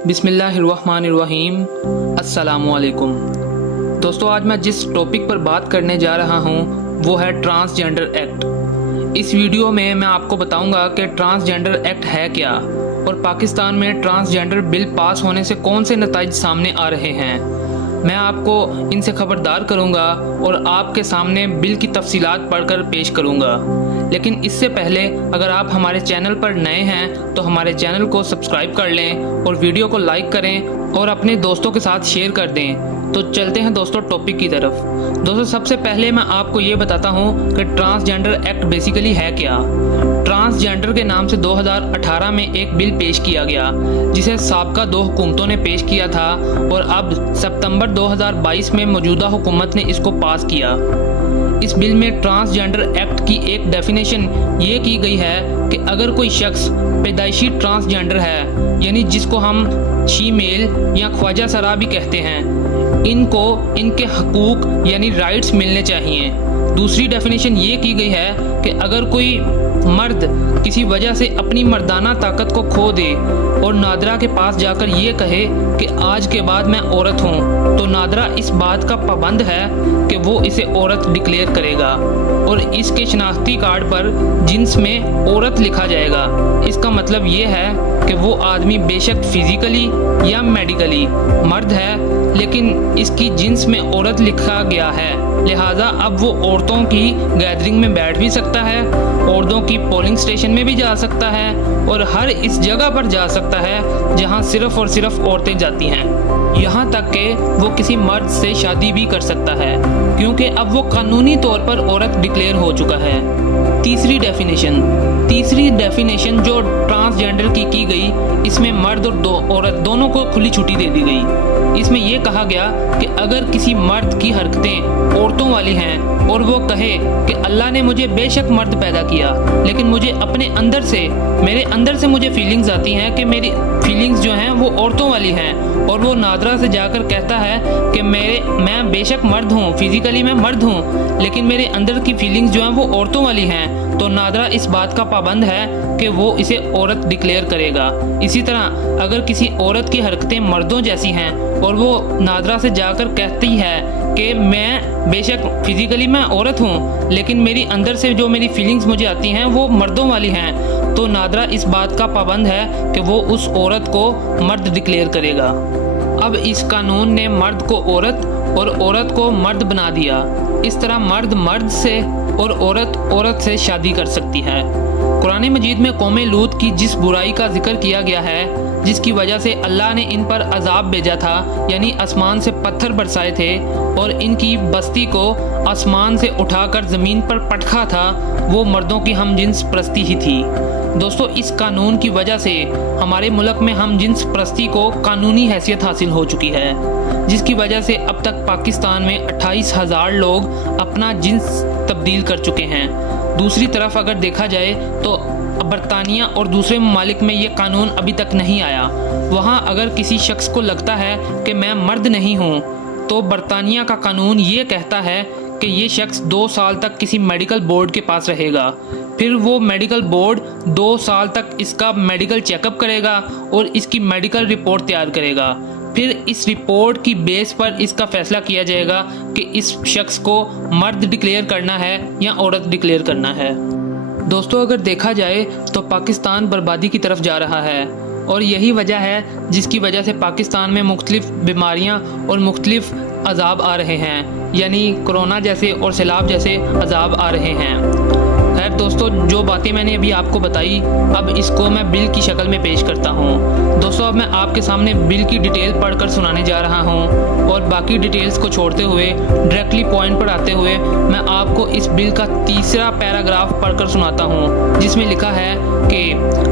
बिस्मिल्लाहिर्रहमानिर्रहीम। अस्सलामुअलैकुम। दोस्तों, आज मैं जिस टॉपिक पर बात करने जा रहा हूँ वो है ट्रांसजेंडर एक्ट। इस वीडियो में मैं आपको बताऊंगा कि ट्रांसजेंडर एक्ट है क्या और पाकिस्तान में ट्रांसजेंडर बिल पास होने से कौन से नतीजे सामने आ रहे हैं। मैं आपको इनसे खबरदार करूंगा और आपके सामने बिल की तफसीलात पढ़कर पेश करूंगा। लेकिन इससे पहले अगर आप हमारे चैनल पर नए हैं तो हमारे चैनल को सब्सक्राइब कर लें और वीडियो को लाइक करें और अपने दोस्तों के साथ शेयर कर दें। तो चलते हैं दोस्तों टॉपिक की तरफ। दोस्तों, सबसे पहले मैं आपको ये बताता हूँ कि ट्रांसजेंडर एक्ट बेसिकली है क्या। ट्रांसजेंडर के नाम से 2018 में एक बिल पेश किया गया जिसे साबका 2 हुकूमतों ने पेश किया था और अब सितंबर 2022 में मौजूदा हुकूमत ने इसको पास किया। इस बिल में ट्रांसजेंडर एक्ट की एक डेफिनेशन ये की गई है कि अगर कोई शख्स पैदाइशी ट्रांसजेंडर है, यानी जिसको हम शीमेल या ख्वाजा सरा भी कहते हैं, इनको इनके हकूक यानी राइट्स मिलने चाहिए। दूसरी डेफिनेशन ये की गई है कि अगर कोई मर्द किसी वजह से अपनी मर्दाना ताकत को खो दे और नादरा के पास जाकर ये कहे कि आज के बाद मैं औरत हूँ, तो नादरा इस बात का पाबंद है कि वो इसे औरत डिक्लेयर करेगा और इसके शनाख्ती कार्ड पर जिन्स में औरत लिखा जाएगा। इसका मतलब ये है कि वो आदमी बेशक फिजिकली या मेडिकली मर्द है, लेकिन इसकी जिन्स में औरत लिखा गया है, लिहाजा अब वो औरतों की गैदरिंग में बैठ भी सकता है, औरतों की पोलिंग स्टेशन में भी जा सकता है और हर इस जगह पर जा सकता है जहां सिर्फ और सिर्फ औरतें जाती हैं। यहाँ तक कि वो किसी मर्द से शादी भी कर सकता है क्योंकि अब वो कानूनी तौर पर औरत डिक्लेयर हो चुका है। तीसरी डेफिनेशन जो ट्रांसजेंडर की गई, इसमें मर्द और औरत दोनों को खुली छुट्टी दे दी गई। इसमें यह कहा गया कि अगर किसी मर्द की हरकतें औरतों वाली हैं और वो कहे कि अल्लाह ने मुझे बेशक मर्द पैदा किया, लेकिन मुझे अपने अंदर से मेरे अंदर से मुझे फीलिंग्स आती हैं कि मेरी फीलिंग्स जो हैं वो औरतों वाली हैं, और वो नादरा से जाकर कहता है कि मैं बेशक मर्द हूँ, फिजिकली मैं मर्द हूँ, लेकिन मेरे अंदर की फीलिंग्स जो हैं वो औरतों वाली हैं, तो नादरा इस बात का पाबंद है कि वो इसे औरत डिक्लेयर करेगा। इसी तरह अगर किसी औरत की हरकतें मर्दों जैसी हैं और वो नादरा से जाकर कहती है कि मैं बेशक फिजिकली मैं औरत हूँ, लेकिन मेरी अंदर से जो मेरी फीलिंग्स मुझे आती हैं वो मर्दों वाली हैं, तो नादरा इस बात का पाबंद है कि वो उस औरत को मर्द डिक्लेयर करेगा। अब इस कानून ने मर्द को औरत और औरत को मर्द बना दिया। इस तरह मर्द से और औरत से शादी कर सकती है। कुरान मजीद में कौमे लूत की जिस बुराई का जिक्र किया गया है, जिसकी वजह से अल्लाह ने इन पर अजाब भेजा था, यानी आसमान से पत्थर बरसाए थे और इनकी बस्ती को आसमान से उठाकर ज़मीन पर पटका था, वो मर्दों की हम जिन्स परस्ती ही थी। दोस्तों, इस कानून की वजह से हमारे मुल्क में हम जिन्स परस्ती को कानूनी हैसियत हासिल हो चुकी है, जिसकी वजह से अब तक पाकिस्तान में 28,000 लोग अपना जिन्स तब्दील कर चुके हैं। दूसरी तरफ अगर देखा जाए तो बरतानिया और दूसरे ममालिक में ये कानून अभी तक नहीं आया। वहाँ अगर किसी शख्स को लगता है कि मैं मर्द नहीं हूँ, तो बरतानिया का कानून ये कहता है कि ये शख्स 2 साल तक किसी मेडिकल बोर्ड के पास रहेगा, फिर वो मेडिकल बोर्ड 2 साल तक इसका मेडिकल चेकअप करेगा और इसकी मेडिकल रिपोर्ट तैयार करेगा। फिर इस रिपोर्ट की बेस पर इसका फैसला किया जाएगा कि इस शख्स को मर्द डिक्लेयर करना है या औरत डिक्लेयर करना है। दोस्तों, अगर देखा जाए तो पाकिस्तान बर्बादी की तरफ जा रहा है और यही वजह है जिसकी वजह से पाकिस्तान में मुख्तलिफ बीमारियां और मुख्तलिफ अजाब आ रहे हैं, यानी कोरोना जैसे और सैलाब जैसे अजाब आ रहे हैं। खैर दोस्तों, जो बातें मैंने अभी आपको बताई, अब इसको मैं बिल की शक्ल में पेश करता हूँ। दोस्तों, अब मैं आपके सामने बिल की डिटेल पढ़कर सुनाने जा रहा हूँ और बाकी डिटेल्स को छोड़ते हुए डायरेक्टली पॉइंट पर आते हुए मैं आपको इस बिल का तीसरा पैराग्राफ पढ़कर सुनाता हूँ, जिसमें लिखा है कि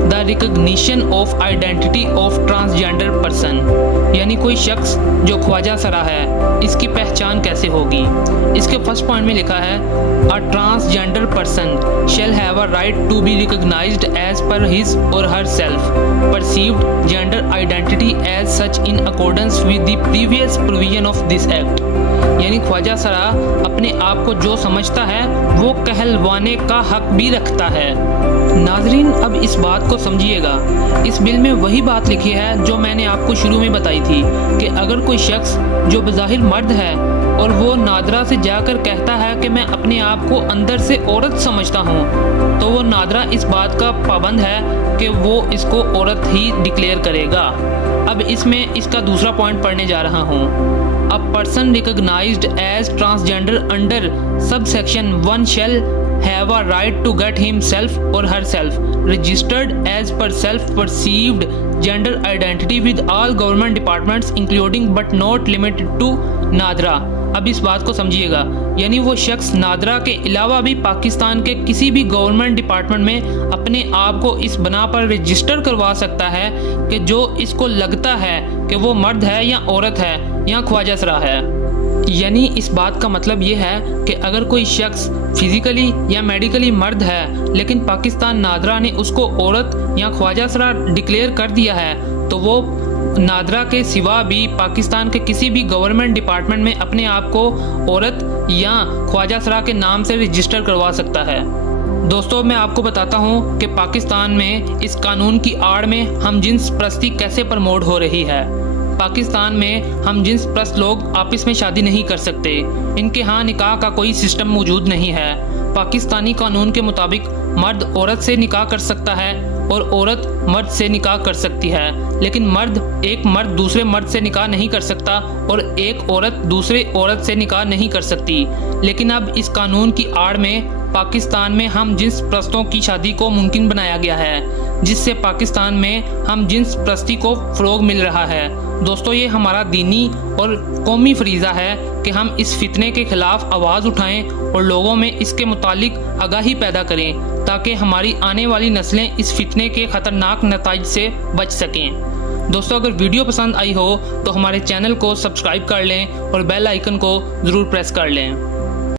the recognition of identity of transgender person, यानी कोई शख्स जो ख्वाजा सरा है, इसकी पहचान कैसे होगी। इसके फर्स्ट पॉइंट में लिखा है a transgender person shall have a right to be recognized as per his or herself perceived gender identity as such in accordance with the previous provision of this act. यानी ख्वाजा सरा अपने आप को जो समझता है वो कहलवाने का हक भी रखता है। नाजरीन, अब इस बात को समझिएगा, इस बिल में वही बात लिखी है जो मैंने आपको शुरू में बताई थी कि अगर कोई शख्स जो बज़ाहिर मर्द है और वो नादरा से जाकर कहता है कि मैं अपने आप को अंदर से औरत समझता हूँ, तो वो नादरा इस बात का पाबंद है कि वो इसको औरत ही डिक्लेयर करेगा। अब इसमें इसका दूसरा पॉइंट पढ़ने जा रहा हूँ। A person recognised as transgender under sub section 1 shall have a right to get himself or herself registered as per self-perceived gender identity with all government departments including but not limited to NADRA. अब इस बात को समझिएगा, यानी वो शख्स नादरा के अलावा भी पाकिस्तान के किसी भी गवर्नमेंट डिपार्टमेंट में अपने आप को इस बना पर रजिस्टर करवा सकता है कि जो इसको लगता है कि वो मर्द है या औरत है या ख्वाजा सरा है। यानी इस बात का मतलब ये है कि अगर कोई शख्स फिजिकली या मेडिकली मर्द है लेकिन पाकिस्तान नादरा ने उसको औरत या ख्वाजा सरा डिक्लेयर कर दिया है, तो वो नादरा के सिवा भी पाकिस्तान के किसी भी गवर्नमेंट डिपार्टमेंट में अपने आप को औरत या ख्वाजा सरा के नाम से रजिस्टर करवा सकता है। दोस्तों, मैं आपको बताता हूँ कि पाकिस्तान में इस कानून की आड़ में हम जिन्स प्रस्ती कैसे प्रमोट हो रही है। पाकिस्तान में हम जिन्स प्रस्त लोग आपस में शादी नहीं कर सकते, इनके यहाँ निकाह का कोई सिस्टम मौजूद नहीं है। पाकिस्तानी कानून के मुताबिक मर्द औरत से निकाह कर सकता है और औरत मर्द से निकाह कर सकती है, लेकिन एक मर्द दूसरे मर्द से निकाह नहीं कर सकता और एक औरत दूसरे औरत से निकाह नहीं कर सकती। लेकिन अब इस कानून की आड़ में पाकिस्तान में हम जिन्स प्रस्तों की शादी को मुमकिन बनाया गया है, जिससे पाकिस्तान में हम जिन्स प्रस्ती को फ़रोग़ मिल रहा है। दोस्तों, ये हमारा दीनी और कौमी फरीज़ा है कि हम इस फितने के खिलाफ आवाज़ उठाएं और लोगों में इसके मुतालिक आगाही पैदा करें ताकि हमारी आने वाली नस्लें इस फितने के ख़तरनाक नताइज से बच सकें। दोस्तों, अगर वीडियो पसंद आई हो तो हमारे चैनल को सब्सक्राइब कर लें और बेल आइकन को ज़रूर प्रेस कर लें।